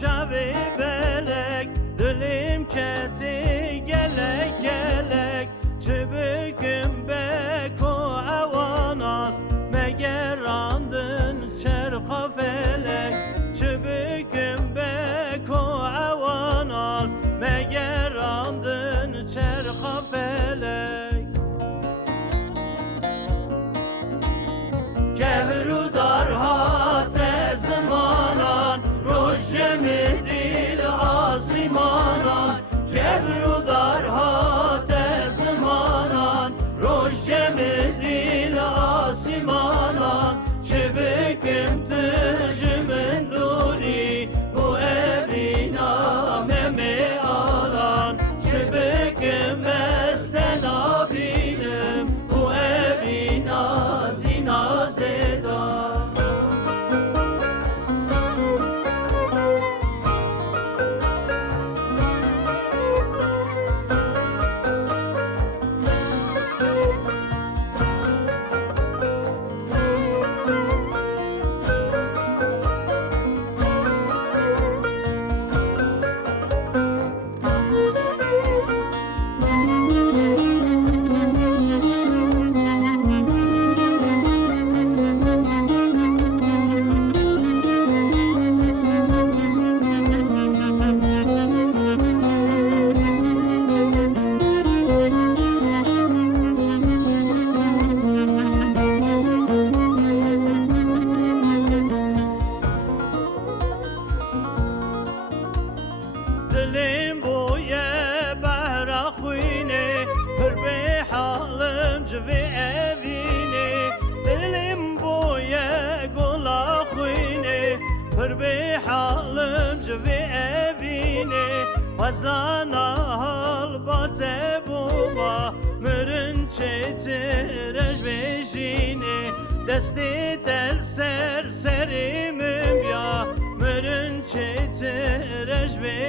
çavi belek Dilim keti gelek gelek. Çübüküm beko avanan Meger andın çerha vê evîne Dilim boye gola xwîne Pir bê halim vê evîne Fazla nahal bate çêtir ji vê jîne Destê tel ser serimim ya Mirin çêtir ji vê